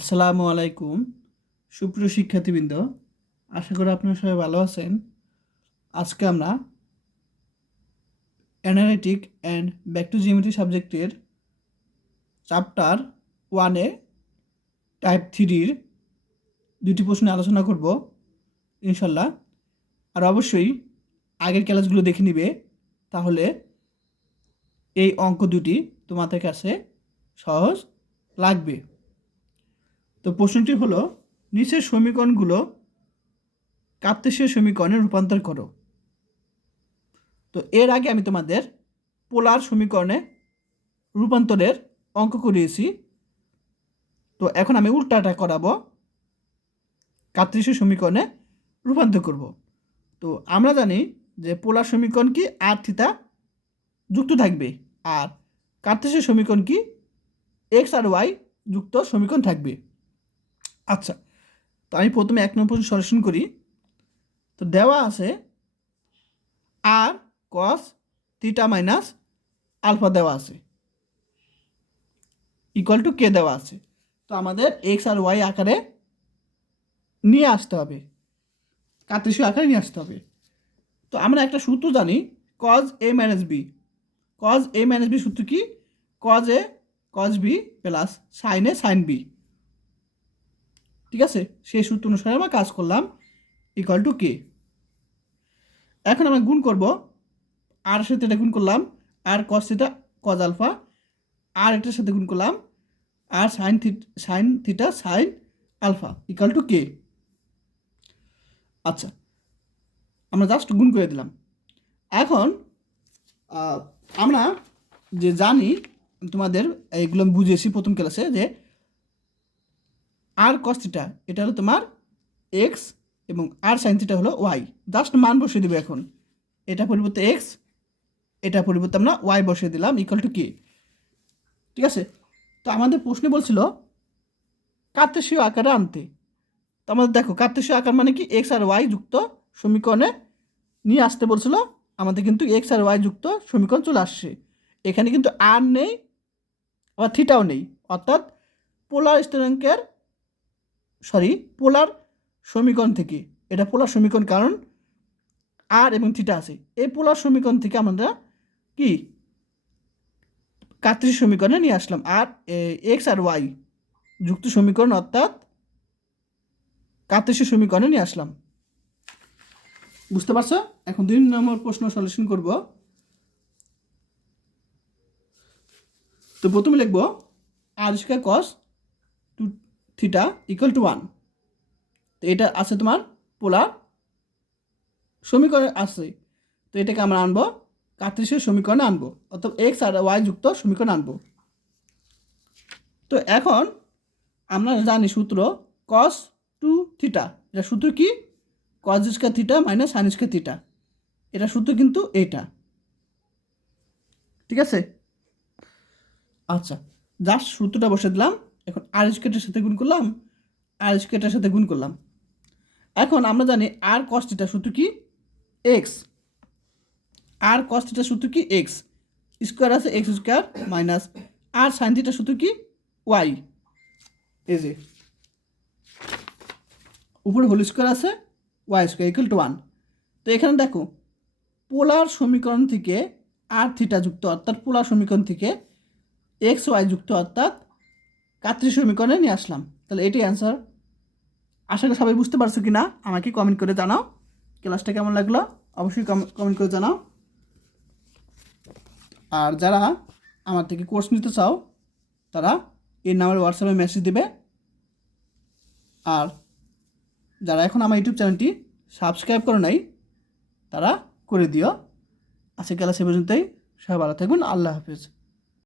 আসসালামু আলাইকুম। সুপ্রিয় শিক্ষার্থীবৃন্দ, আশা করি আপনারা সবাই ভালো আছেন। আজকে আমরা analytic and back to geometry সাবজেক্টের চ্যাপ্টার ওয়ানে টাইপ থ্রির দুটি প্রশ্ন আলোচনা করব ইনশাল্লাহ আর অবশ্যই আগের ক্লাসগুলো দেখে নিবে, তাহলে এই অঙ্ক দুটি তোমাদের কাছে সহজ লাগবে। তো প্রশ্নটি হলো, নিচের সমীকরণগুলো কার্তেশীয় সমীকরণে রূপান্তর করো। তো এর আগে আমি তোমাদের পোলার সমীকরণে রূপান্তরের অঙ্ক করিয়েছি। তো এখন আমি উল্টাটা করাবো কার্তেশীয় সমীকরণে রূপান্তর করব। তো আমরা জানি যে পোলার সমীকরণ কি আর থিতা যুক্ত থাকবে, আর কার্তেশীয় সমীকরণ কি এক্স আর ওয়াই যুক্ত সমীকরণ থাকবে। আচ্ছা তো আমি প্রথমে এক নম্বর সলিউশন করি। তো দেওয়া আছে r cos theta minus alpha দেওয়া আছে। ইকুয়াল টু কে দেওয়া আছে। তো আমাদের এক্স আর ওয়াই আকারে নিয়ে আসতে হবে। কার্তেশীয় আকারে নিয়ে আসতে হবে। তো আমরা একটা সূত্র জানি cos A minus B cos A minus B সূত্র কি? Cos A cos B plus sine A sine B ঠিক আছে? সেই সূত্র অনুসারে আমরা কাজ করলাম ইকুয়াল টু কে এখন আমরা গুণ করব আর সাথে এটা গুণ করলাম r cos theta cos alpha আর এটার সাথে গুণ করলাম r sine theta sine theta sine alpha equal to কে আচ্ছা আমরা জাস্ট গুণ করে দিলাম। এখন আমরা যে জানি তোমাদের এইগুলো আমি বুঝিয়েছি প্রথম ক্লাসে যে আর কস থিটা এটা হলো তোমার এক্স এবং আর সাইন থিটা হলো ওয়াই জাস্ট মান বসিয়ে দেবে এখন। এটা পরিবর্তে এক্স এটা পরিবর্তে আমরা ওয়াই বসিয়ে দিলাম ইকুয়াল টু কে ঠিক আছে? তো আমাদের প্রশ্নে বলছিল কার্তেশীয় আকারে আনতে। তো আমাদের দেখো কার্তেশীয় আকার মানে কি? এক্স আর ওয়াই যুক্ত সমীকরণে নিয়ে আসতে বলছিল, আমাদের কিন্তু এক্স আর ওয়াই যুক্ত সমীকরণ চলে আসছে। এখানে কিন্তু আর নেই, আবার থিটাও নেই। অর্থাৎ পোলার স্থিরাঙ্কের সরি, পোলার সমীকরণ থেকে। এটা পোলার সমীকরণ কারণ আর এবং থিটা আছে। এই পোলার সমীকরণ থেকে আমরা কি? কার্তিক সমীকরণে নিয়ে আসলাম। আর এক্স আর ওয়াই যুক্ত সমীকরণ অর্থাৎ কার্তেশীয় সমীকরণে নিয়ে আসলাম। বুঝতে পারছ? এখন দুই নম্বর প্রশ্ন সলিউশন করব। তো প্রথমে লিখব r square cos two theta equal to one তো এটা আছে তোমার পোলার সমীকরণ আছে। তো এটাকে আমরা আনব কার্তেশীয় সমীকরণে আনব অর্থাৎ এক্স আর ওয়াই যুক্ত সমীকরণ আনব। তো এখন আমরা জানি সূত্র কস টু থিটা এটা সূত্র কি? Cos theta minus sine theta এটা সূত্র কিন্তু এইটা ঠিক আছে? আচ্ছা জাস্ট সূত্রটা বসে দিলাম। আর স্কোয়ারের সাথে গুণ করলাম আর স্কোয়ারের সাথে গুণ করলাম। এখন আমরা জানি আর কস থিটা সূত্র কি? এক্স আর কস থিটা সূত্র কি? এক্স স্কোয়ার আছে x square minus r sine theta সূত্র কি? ওয়াই এই যে। উপরে হোল স্কোয়ার আছে y square equal to one তো এখানে দেখো পোলার সমীকরণ থেকে আর থিটা যুক্ত অর্থাৎ পোলার সমীকরণ থেকে এক্স ওয়াই যুক্ত অর্থাৎ কাত্রিক সমীকরণে নিয়ে আসলাম। তাহলে এটাই অ্যান্সার আশা করি সবাই বুঝতে পারছ কি না আমাকে কমেন্ট করে জানাও। ক্লাসটা কেমন লাগল? অবশ্যই কমেন্ট করে জানাও। আর যারা আমার থেকে কোর্স নিতে চাও, তারা এই নাম্বার হোয়াটসঅ্যাপে মেসেজ দেবে। আর যারা এখন আমার ইউটিউব চ্যানেলটি সাবস্ক্রাইব করে নাই, তারা করে দিও। আজকে ক্লাস পর্যন্তই। সবাই ভালো থাকুন। আল্লাহ হাফিজ।